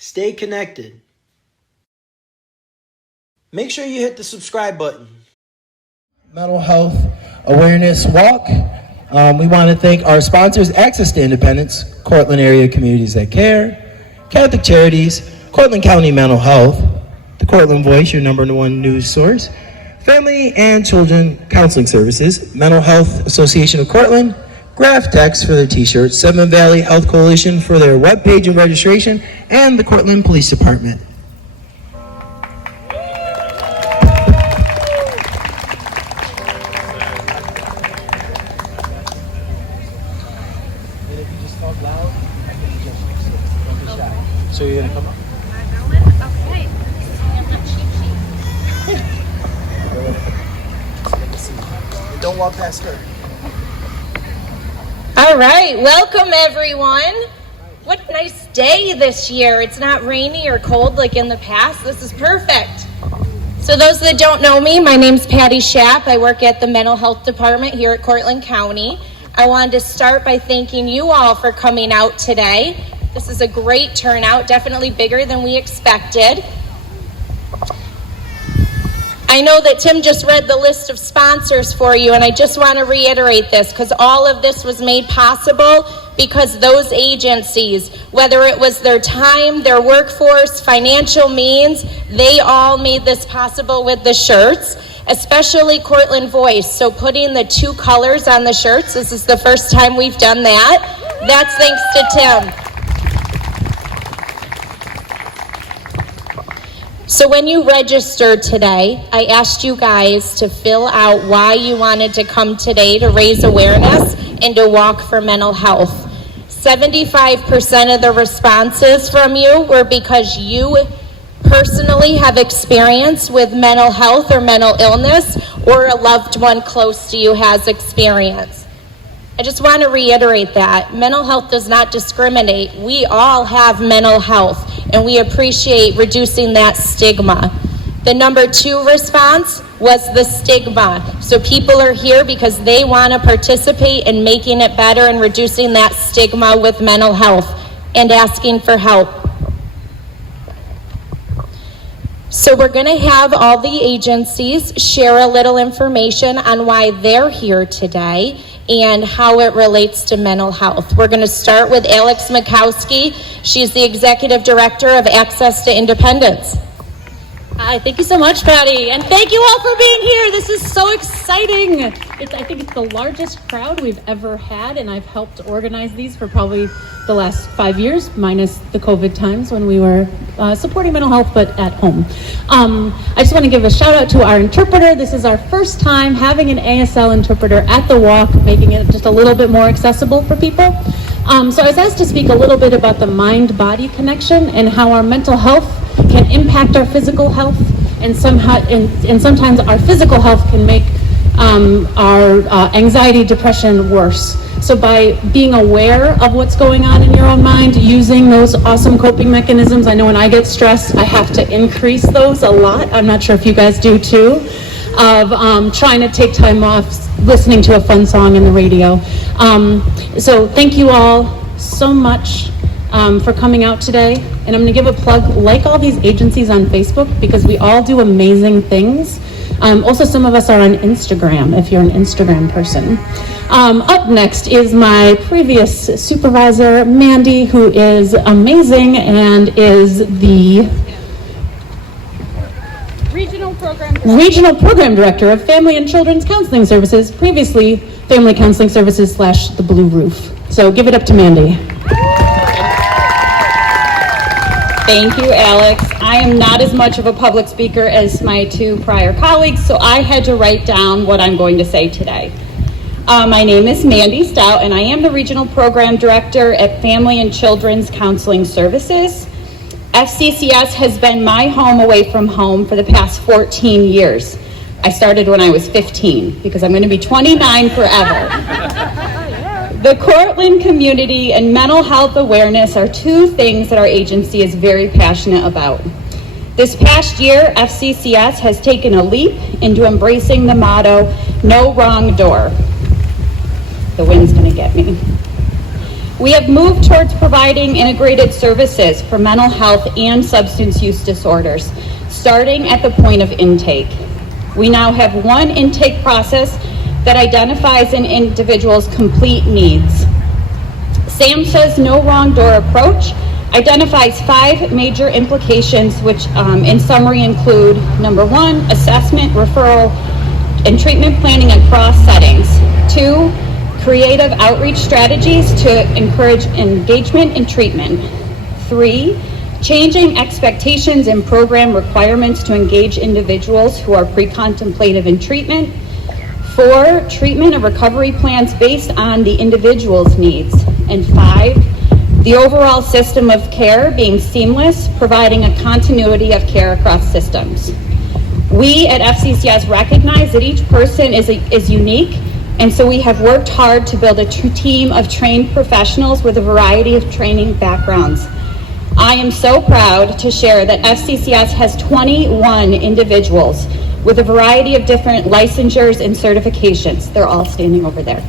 Stay connected. Make sure you hit the subscribe button. Mental Health Awareness Walk. We want to thank our sponsors, Access to Independence, Cortland Area Communities That Care, Catholic Charities, Cortland County Mental Health, the Cortland Voice, your #1 news source, Family and Children Counseling Services, Mental Health Association of Cortland, Graph Text for their t-shirts, Seven Valley Health Coalition for their webpage and registration, and the Cortland Police Department. So you're gonna come up? Okay. Don't walk past her. All right, welcome everyone. What a nice day this year. It's not rainy or cold like in the past. This is perfect. So those that don't know me, my name's Patti Schaff. I work at the Mental Health Department here at Cortland County. I wanted to start by thanking you all for coming out today. This is a great turnout, definitely bigger than we expected. I know that Tim just read the list of sponsors for you, and I just want to reiterate this because all of this was made possible because those agencies, whether it was their time, their workforce, financial means, they all made this possible with the shirts, especially Cortland Voice. So putting the 2 colors on the shirts, this is the first time we've done that. That's thanks to Tim. So when you registered today, I asked you guys to fill out why you wanted to come today to raise awareness and to walk for mental health. 75% of the responses from you were because you personally have experience with mental health or mental illness, or a loved one close to you has experience. I just want to reiterate that mental health does not discriminate. We all have mental health, and we appreciate reducing that stigma. The #2 response was the stigma. So people are here because they want to participate in making it better and reducing that stigma with mental health and asking for help. So we're going to have all the agencies share a little information on why they're here today and how it relates to mental health. We're going to start with Alex Mikowski. She's the Executive Director of Access to Independence. Hi, thank you so much, Patti, and thank you all for being here. This is so exciting. I think it's the largest crowd we've ever had, and I've helped organize these for probably the last 5 years, minus the COVID times when we were supporting mental health, but at home. I just want to give a shout out to our interpreter. This is our first time having an ASL interpreter at the walk, making it just a little bit more accessible for people. So I was asked to speak a little bit about the mind-body connection and how our mental health can impact our physical health, and sometimes our physical health can make our anxiety, depression worse. So by being aware of what's going on in your own mind, using those awesome coping mechanisms, I know when I get stressed, I have to increase those a lot. I'm not sure if you guys do too, of trying to take time off, listening to a fun song in the radio. So thank you all so much for coming out today. And I'm going to give a plug, like all these agencies on Facebook, because we all do amazing things. Also, some of us are on Instagram, if you're an Instagram person. Up next is my previous supervisor, Mandy, who is amazing and is the Regional Program Director of Family and Children's Counseling Services, previously Family Counseling Services / the Blue Roof. So give it up to Mandy. Thank you, Alex. I am not as much of a public speaker as my 2 prior colleagues, so I had to write down what I'm going to say today. My name is Mandy Stout, and I am the Regional Program Director at Family and Children's Counseling Services. FCCS has been my home away from home for the past 14 years. I started when I was 15, because I'm going to be 29 forever. The Cortland community and mental health awareness are 2 things that our agency is very passionate about. This past year, FCCS has taken a leap into embracing the motto, "No wrong door." The wind's gonna get me. We have moved towards providing integrated services for mental health and substance use disorders, starting at the point of intake. We now have one intake process that identifies an individual's complete needs. SAMHSA's No Wrong Door approach identifies 5 major implications, which in summary include, number 1, assessment, referral, and treatment planning across settings. 2, creative outreach strategies to encourage engagement in treatment. 3, changing expectations and program requirements to engage individuals who are pre-contemplative in treatment. 4, treatment and recovery plans based on the individual's needs. And 5, the overall system of care being seamless, providing a continuity of care across systems. We at FCCS recognize that each person is unique, and so we have worked hard to build a team of trained professionals with a variety of training backgrounds. I am so proud to share that FCCS has 21 individuals with a variety of different licensures and certifications. They're all standing over there.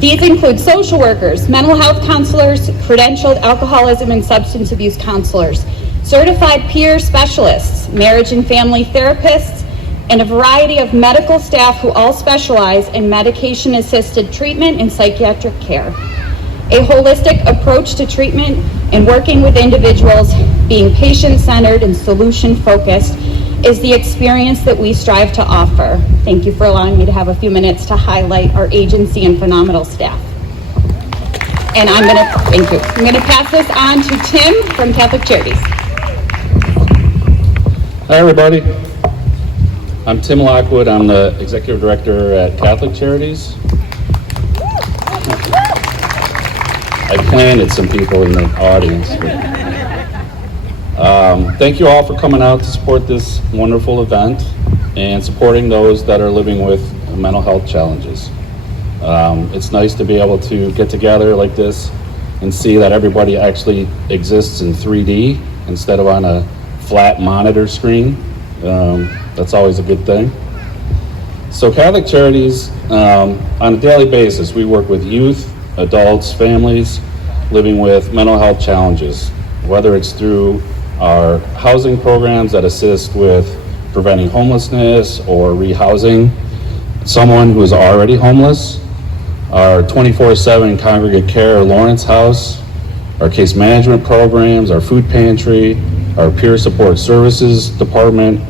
These include social workers, mental health counselors, credentialed alcoholism and substance abuse counselors, certified peer specialists, marriage and family therapists, and a variety of medical staff who all specialize in medication-assisted treatment and psychiatric care. A holistic approach to treatment and working with individuals, being patient-centered and solution-focused, is the experience that we strive to offer. Thank you for allowing me to have a few minutes to highlight our agency and phenomenal staff. And I'm gonna pass this on to Tim from Catholic Charities. Hi everybody, I'm Tim Lockwood. I'm the Executive Director at Catholic Charities. I planted some people in the audience. Thank you all for coming out to support this wonderful event and supporting those that are living with mental health challenges. It's nice to be able to get together like this and see that everybody actually exists in 3D instead of on a flat monitor screen. That's always a good thing. So Catholic Charities, on a daily basis, we work with youth, adults, families living with mental health challenges, whether it's through our housing programs that assist with preventing homelessness or rehousing someone who is already homeless, our 24/7 congregate care Lawrence House, our case management programs, our food pantry, our peer support services department.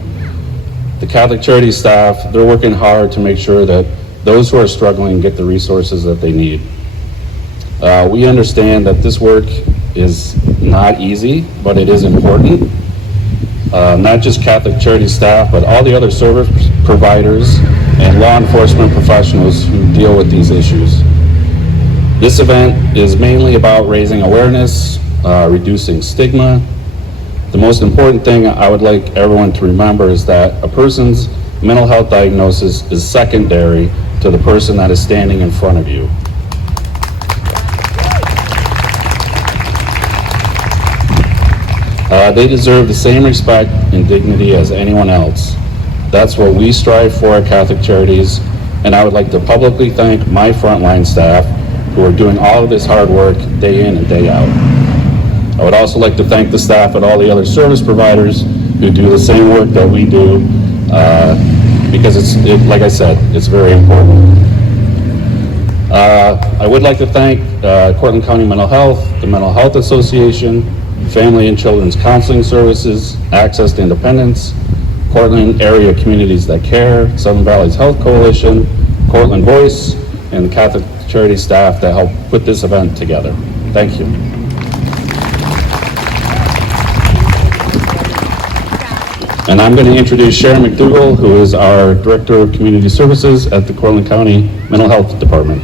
The Catholic Charities staff, they're working hard to make sure that those who are struggling get the resources that they need. We understand that this work is not easy, but it is important. Not just Catholic Charities staff, but all the other service providers and law enforcement professionals who deal with these issues. This event is mainly about raising awareness, reducing stigma. The most important thing I would like everyone to remember is that a person's mental health diagnosis is secondary to the person that is standing in front of you. They deserve the same respect and dignity as anyone else. That's what we strive for at Catholic Charities, and I would like to publicly thank my frontline staff who are doing all of this hard work day in and day out. I would also like to thank the staff at all the other service providers who do the same work that we do, because like I said, it's very important. I would like to thank Cortland County Mental Health, the Mental Health Association, Family and Children's Counseling Services, Access to Independence, Cortland Area Communities That Care, Southern Valleys Health Coalition, Cortland Voice, and the Catholic Charities staff that helped put this event together. Thank you. And I'm going to introduce Sharon Mcdougall, who is our Director of Community Services at the Cortland County Mental Health Department.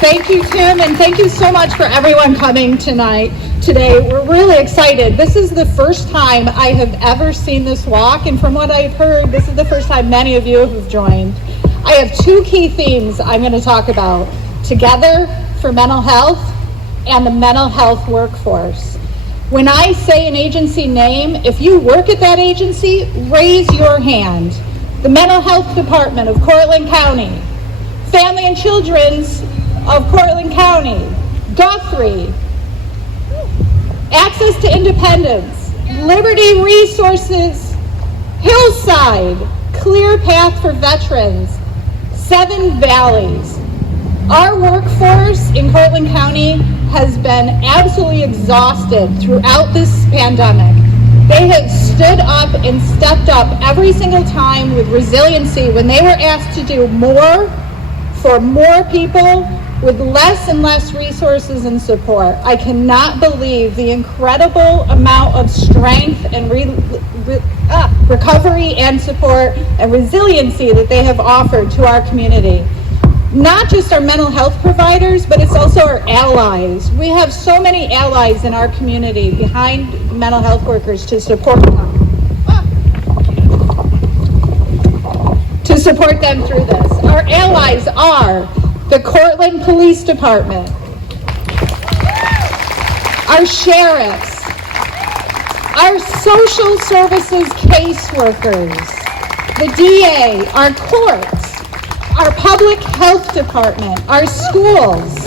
Thank you, Tim, and thank you so much for everyone coming today. We're really excited. This is the first time I have ever seen this walk, and from what I've heard, this is the first time many of you have joined. I have 2 key themes I'm going to talk about: Together for Mental Health and the mental health workforce. When I say an agency name, if you work at that agency, raise your hand. the Mental Health Department of Cortland County, Family and Children's of Cortland County, Guthrie, Access to Independence, Liberty Resources, Hillside, Clear Path for Veterans, Seven Valleys. Our workforce in Cortland County has been absolutely exhausted throughout this pandemic. They have stood up and stepped up every single time with resiliency when they were asked to do more for more people with less and less resources and support. I cannot believe the incredible amount of strength and recovery and support and resiliency that they have offered to our community. Not just our mental health providers, but it's also our allies. We have so many allies in our community behind mental health workers to support them. To support them through this. Our allies are the Cortland Police Department, our sheriffs, our social services caseworkers, the DA, our courts, our public health department, our schools,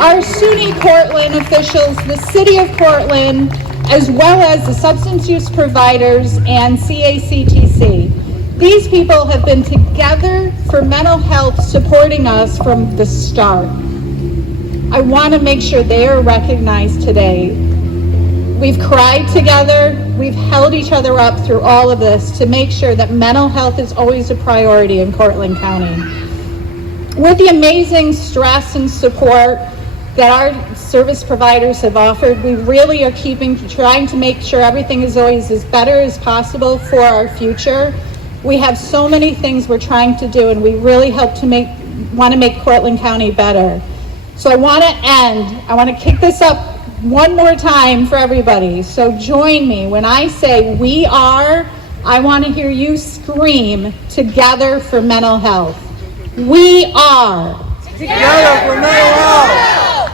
our SUNY Cortland officials, the city of Cortland, as well as the substance use providers and CACTC. These people have been together for mental health, supporting us from the start. I want to make sure they are recognized today. We've cried together, we've held each other up through all of this to make sure that mental health is always a priority in Cortland County. With the amazing stress and support that our service providers have offered, we really are trying to make sure everything is always as better as possible for our future. We have so many things we're trying to do, and we really want to make Cortland County better. So I want to kick this up one more time for everybody. So join me when I say we are. I want to hear you scream together for mental health. We are. Together for mental health.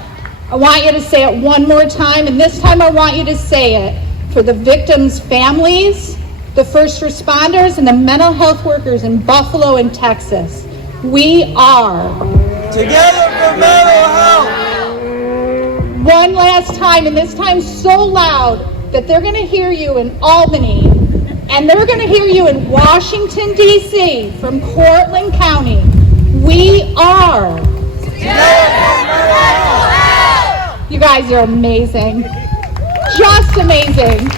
I want you to say it one more time, and this time I want you to say it for the victims' families, the first responders, and the mental health workers in Buffalo and Texas. We are. Together for mental health. One last time, and this time so loud that they're going to hear you in Albany, and they're going to hear you in Washington, D.C., from Cortland County. We are. You guys are amazing. Just amazing.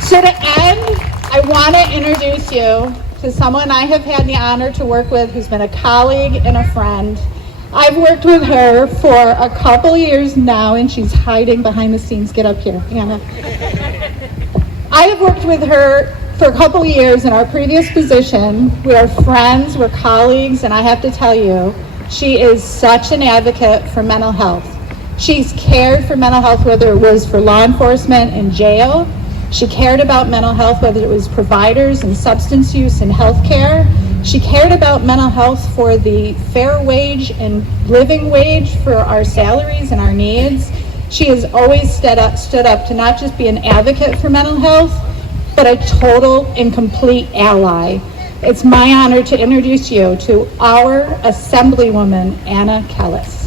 So to end, I want to introduce you to someone I have had the honor to work with who's been a colleague and a friend. I've worked with her for a couple years now, and she's hiding behind the scenes. Get up here, Anna. I have worked with her for a couple years in our previous position. We are friends, we're colleagues, and I have to tell you, she is such an advocate for mental health. She's cared for mental health, whether it was for law enforcement in jail. She cared about mental health, whether it was providers and substance use and healthcare. She cared about mental health for the fair wage and living wage for our salaries and our needs. She has always stood up to not just be an advocate for mental health, but a total and complete ally. It's my honor to introduce you to our Assemblywoman, Anna Kellis.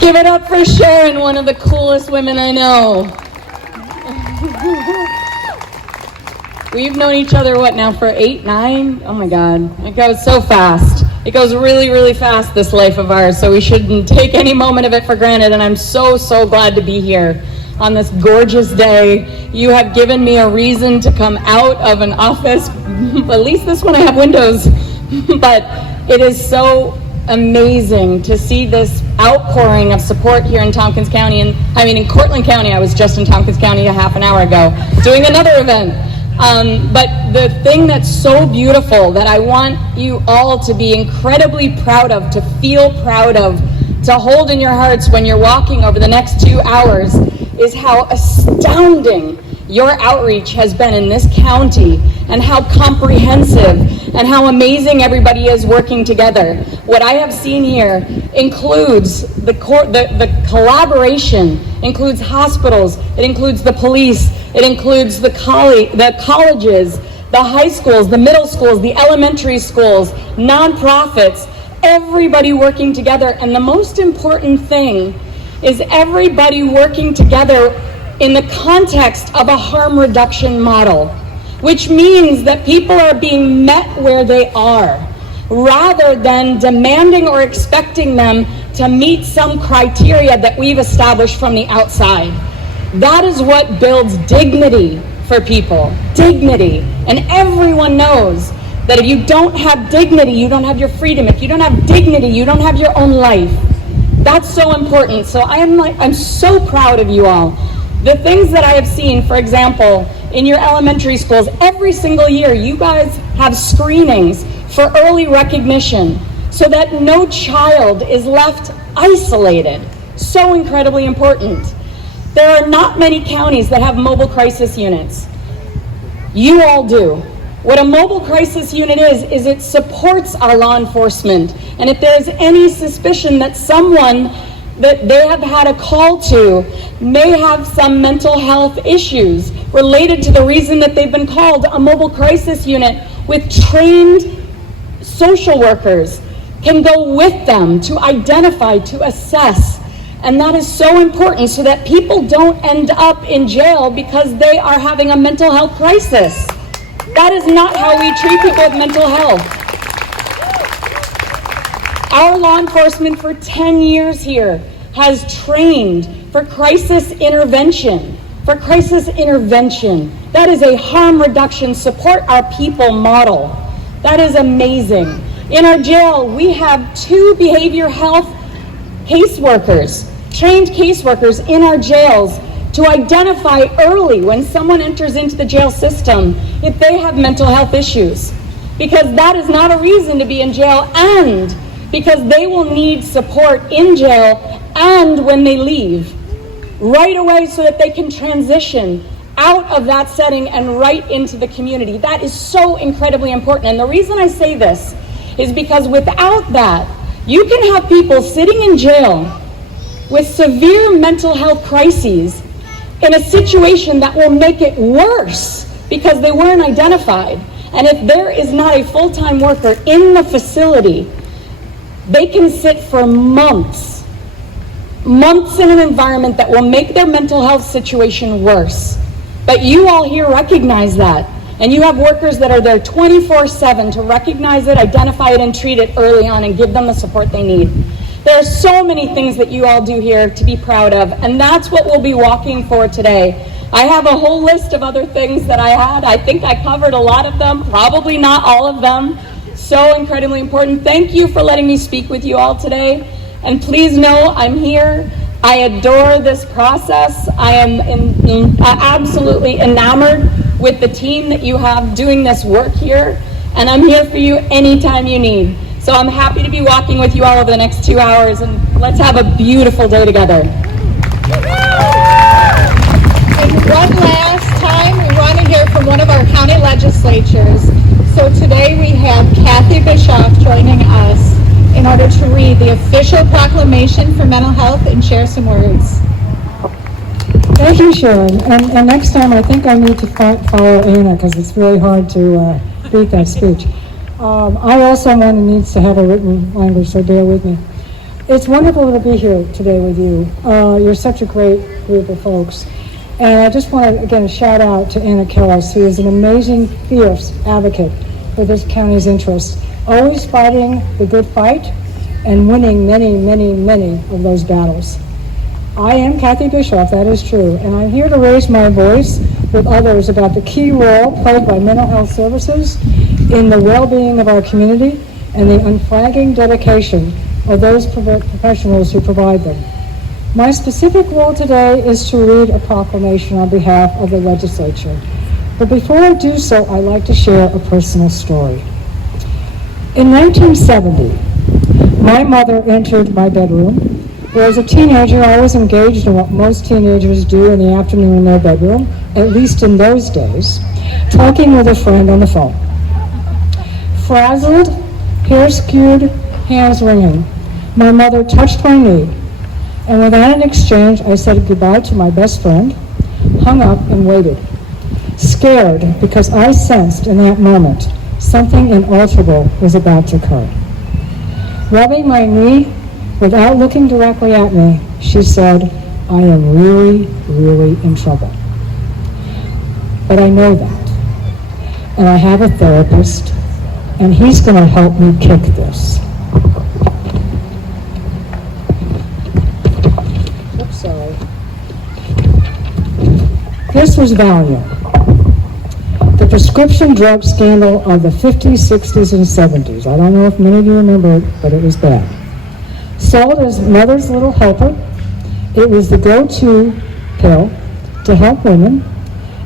Give it up for Sharon, one of the coolest women I know. We've known each other, what now, for 8, 9? Oh my God, it goes so fast. It goes really, really fast, this life of ours, so we shouldn't take any moment of it for granted, and I'm so, so glad to be here on this gorgeous day. You have given me a reason to come out of an office, at least this one I have windows, but it is so amazing to see this outpouring of support here in Tompkins County, and in Cortland County. I was just in Tompkins County a half an hour ago doing another event. But the thing that's so beautiful that I want you all to be incredibly proud of, to feel proud of, to hold in your hearts when you're walking over the next 2 hours, is how astounding your outreach has been in this county, and how comprehensive and how amazing everybody is working together. What I have seen here includes the collaboration, includes hospitals, it includes the police, it includes the colleges, the high schools, the middle schools, the elementary schools, nonprofits, everybody working together. And the most important thing is everybody working together in the context of a harm reduction model, which means that people are being met where they are, rather than demanding or expecting them to meet some criteria that we've established from the outside. That is what builds dignity for people, dignity. And everyone knows that if you don't have dignity, you don't have your freedom. If you don't have dignity, you don't have your own life. That's so important. So I'm so proud of you all. The things that I have seen, for example, in your elementary schools, every single year you guys have screenings for early recognition so that no child is left isolated. So incredibly important. There are not many counties that have mobile crisis units. You all do. What a mobile crisis unit is it supports our law enforcement. And if there's any suspicion that someone that they have had a call to may have some mental health issues related to the reason that they've been called, a mobile crisis unit with trained social workers can go with them to identify, to assess. And that is so important so that people don't end up in jail because they are having a mental health crisis. That is not how we treat people with mental health. Our law enforcement for 10 years here has trained for crisis intervention. For crisis intervention. That is a harm reduction, support our people model. That is amazing. In our jail, we have 2 behavior health caseworkers, trained caseworkers in our jails to identify early when someone enters into the jail system if they have mental health issues. Because that is not a reason to be in jail, and because they will need support in jail and when they leave right away so that they can transition out of that setting and right into the community. That is so incredibly important. And the reason I say this is because without that, you can have people sitting in jail with severe mental health crises in a situation that will make it worse because they weren't identified. And if there is not a full-time worker in the facility, they can sit for months in an environment that will make their mental health situation worse. But you all here recognize that. And you have workers that are there 24/7 to recognize it, identify it, and treat it early on and give them the support they need. There are so many things that you all do here to be proud of, and that's what we'll be walking for today. I have a whole list of other things that I had. I think I covered a lot of them, probably not all of them. So incredibly important. Thank you for letting me speak with you all today. And please know I'm here. I adore this process. I am absolutely enamored with the team that you have doing this work here. And I'm here for you anytime you need. So I'm happy to be walking with you all over the next 2 hours, and let's have a beautiful day together. And one last time, we want to hear from one of our county legislatures. So today we have Patti Schaff joining us in order to read the official proclamation for mental health and share some words. Thank you, Sharon. And next time I think I need to follow Anna because it's really hard to read that speech. I also needs to have a written language, so bear with me. It's wonderful to be here today with you. You're such a great group of folks. And I just want to, again, shout out to Anna Kellis, who is an amazing, fierce advocate for this county's interests, always fighting the good fight and winning many, many, many of those battles. I am Patti Schaff, that is true, and I'm here to raise my voice with others about the key role played by mental health services in the well-being of our community and the unflagging dedication of those professionals who provide them. My specific role today is to read a proclamation on behalf of the legislature. But before I do so, I'd like to share a personal story. In 1970, my mother entered my bedroom, where as a teenager I was engaged in what most teenagers do in the afternoon in their bedroom, at least in those days, talking with a friend on the phone. Frazzled, hair skewed, hands wringing, my mother touched my knee, and without an exchange, I said goodbye to my best friend, hung up, and waited, scared because I sensed in that moment something inalterable was about to occur. Rubbing my knee, without looking directly at me, she said, I am really, really in trouble. But I know that, and I have a therapist, and he's going to help me kick this. Oops, sorry. This was Valium, the prescription drug scandal of the 50s, 60s, and 70s. I don't know if many of you remember it, but it was bad. Sold as mother's little helper, it was the go-to pill to help women,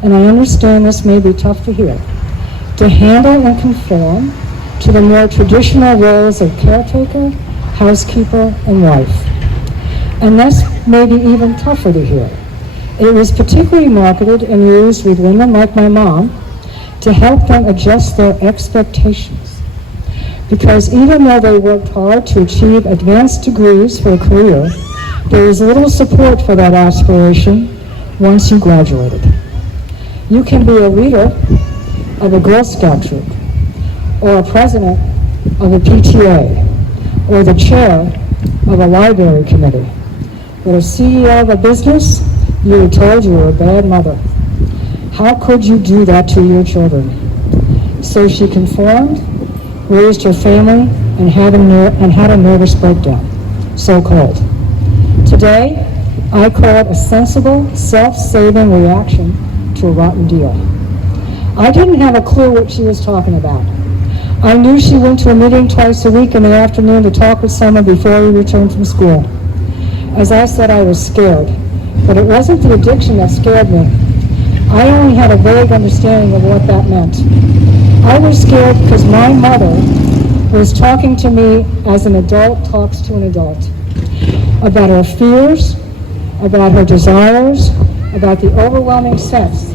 and I understand this may be tough to hear, to handle and conform to the more traditional roles of caretaker, housekeeper, and wife. And this may be even tougher to hear. It was particularly marketed and used with women like my mom to help them adjust their expectations. Because even though they worked hard to achieve advanced degrees for a career, there was little support for that aspiration once you graduated. You can be a leader of a Girl Scout troop, or a president of a PTA, or the chair of a library committee. But a CEO of a business, you were told you were a bad mother. How could you do that to your children? So she conformed, raised her family, and had a nervous breakdown, so-called. Today, I call it a sensible, self-saving reaction to a rotten deal. I didn't have a clue what she was talking about. I knew she went to a meeting twice a week in the afternoon to talk with someone before we returned from school. As I said, I was scared, but it wasn't the addiction that scared me. I only had a vague understanding of what that meant. I was scared because my mother was talking to me as an adult talks to an adult, about her fears, about her desires, about the overwhelming sense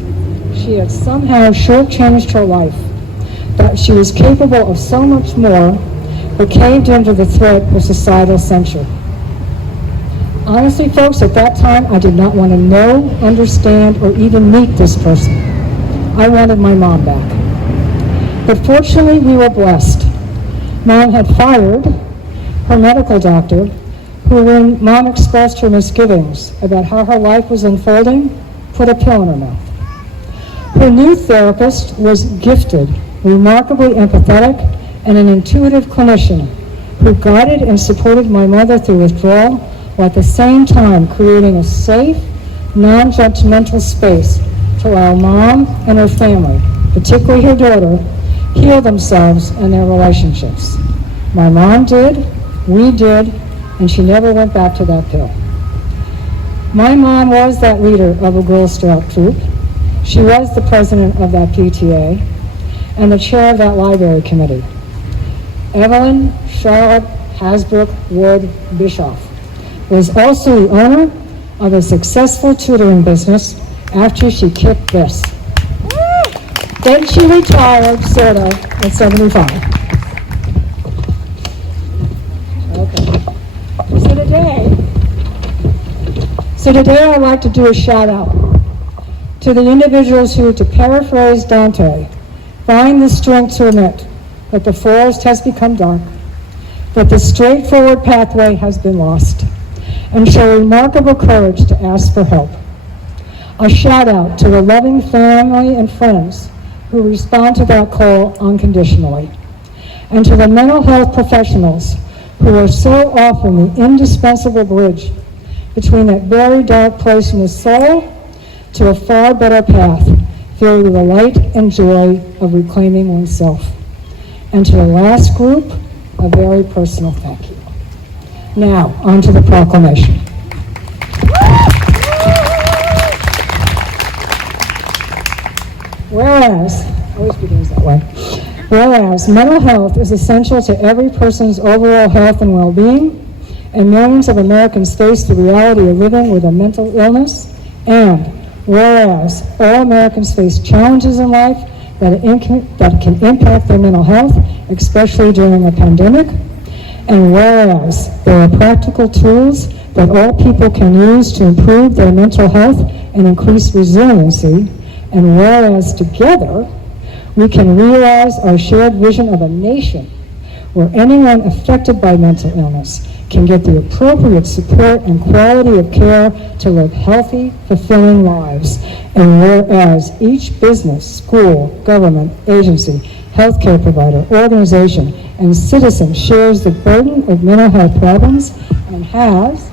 she had somehow shortchanged her life, that she was capable of so much more, but caved into the threat of societal censure. Honestly, folks, at that time, I did not want to know, understand, or even meet this person. I wanted my mom back. But fortunately, we were blessed. Mom had fired her medical doctor, who, when Mom expressed her misgivings about how her life was unfolding, put a pill in her mouth. Her new therapist was gifted, remarkably empathetic, and an intuitive clinician who guided and supported my mother through withdrawal, while at the same time creating a safe, non-judgmental space to allow Mom and her family, particularly her daughter, heal themselves and their relationships. My mom did, we did, and she never went back to that pill. My mom was that leader of a Girl Scout troop. She was the president of that PTA and the chair of that library committee. Evelyn Charlotte Hasbrook Wood Bischoff was also the owner of a successful tutoring business after she kicked this. Then she retired, sort of, at 75. Okay. So today I'd like to do a shout out to the individuals who, to paraphrase Dante, find the strength to admit that the forest has become dark, that the straightforward pathway has been lost, and show remarkable courage to ask for help. A shout out to the loving family and friends who respond to that call unconditionally, and to the mental health professionals who are so often the indispensable bridge between that very dark place in the soul to a far better path filled with the light and joy of reclaiming oneself. And to the last group, a very personal thank you. Now, on to the proclamation. Whereas, always begins that way. Whereas mental health is essential to every person's overall health and well-being, and millions of Americans face the reality of living with a mental illness, and whereas all Americans face challenges in life that can impact their mental health especially during a pandemic. And whereas there are practical tools that all people can use to improve their mental health and increase resiliency, and whereas together we can realize our shared vision of a nation where anyone affected by mental illness can get the appropriate support and quality of care to live healthy, fulfilling lives. And whereas each business, school, government, agency, healthcare provider, organization, and citizen shares the burden of mental health problems and has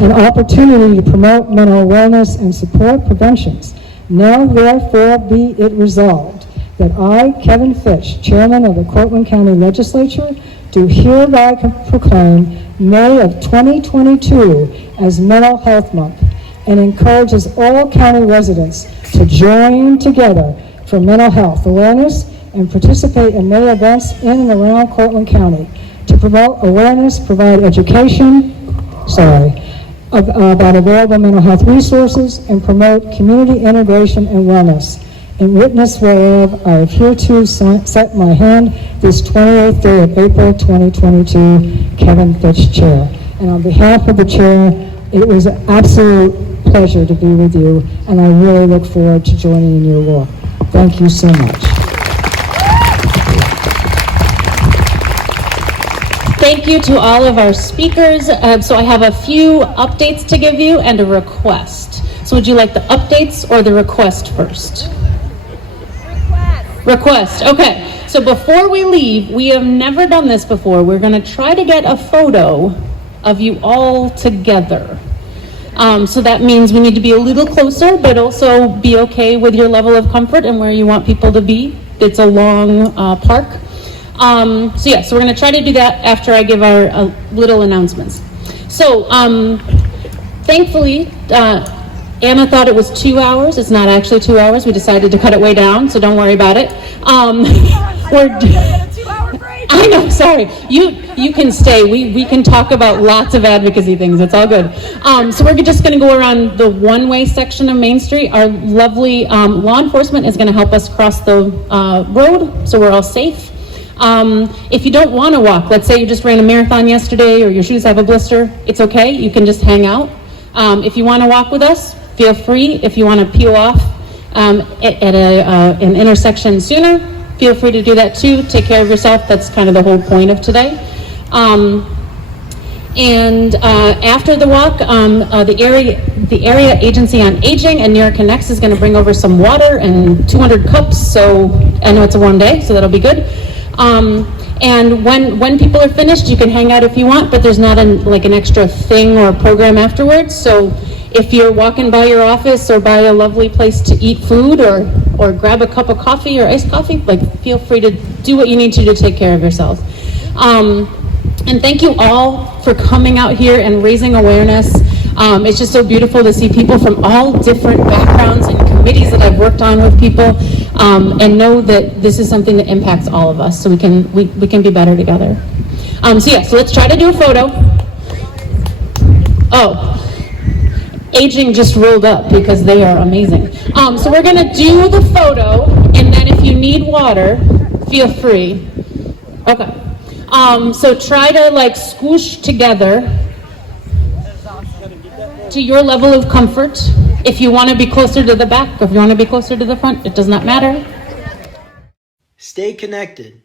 an opportunity to promote mental wellness and support preventions. Now therefore be it resolved that I, Kevin Fitch, Chairman of the Cortland County Legislature, do hereby proclaim May of 2022 as Mental Health Month and encourages all county residents to join together for mental health awareness and participate in May events in and around Cortland County to promote awareness, provide education, about available mental health resources, and promote community integration and wellness. In witness whereof, I have hereto set my hand this 28th day of April 2022, Kevin Fitch, Chair. And on behalf of the Chair, it was an absolute pleasure to be with you, and I really look forward to joining in your work. Thank you so much. Thank you to all of our speakers. So I have a few updates to give you and a request. So would you like the updates or the request first? Request. Okay. So before we leave, we have never done this before. We're going to try to get a photo of you all together. So that means we need to be a little closer, but also be okay with your level of comfort and where you want people to be. It's a long park. So we're going to try to do that after I give our little announcements. So thankfully, Anna thought it was 2 hours. It's not actually 2 hours. We decided to cut it way down, so don't worry about it. I know, sorry. You can stay. We can talk about lots of advocacy things. It's all good. So we're just going to go around the one-way section of Main Street. Our lovely law enforcement is going to help us cross the road, so we're all safe. If you don't want to walk, let's say you just ran a marathon yesterday or your shoes have a blister, it's okay. You can just hang out. If you want to walk with us, feel free. If you want to peel off at an intersection sooner, feel free to do that too. Take care of yourself. That's kind of the whole point of today. After the walk, the area agency on aging and New York Connects is going to bring over some water and 200 cups. So I know it's a warm day, so that'll be good. And when people are finished, you can hang out if you want, but there's not an extra thing or program afterwards. So if you're walking by your office or by a lovely place to eat food or grab a cup of coffee or iced coffee, feel free to do what you need to take care of yourself. And thank you all for coming out here and raising awareness. It's just so beautiful to see people from all different backgrounds and committees that I've worked on with people, and know that this is something that impacts all of us, so we can be better together. So let's try to do a photo. Oh, aging just rolled up because they are amazing. So we're gonna do the photo, and then if you need water, feel free. Okay. So try to squoosh together to your level of comfort. If you want to be closer to the back, or if you want to be closer to the front, it does not matter. Stay connected.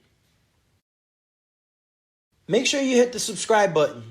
Make sure you hit the subscribe button.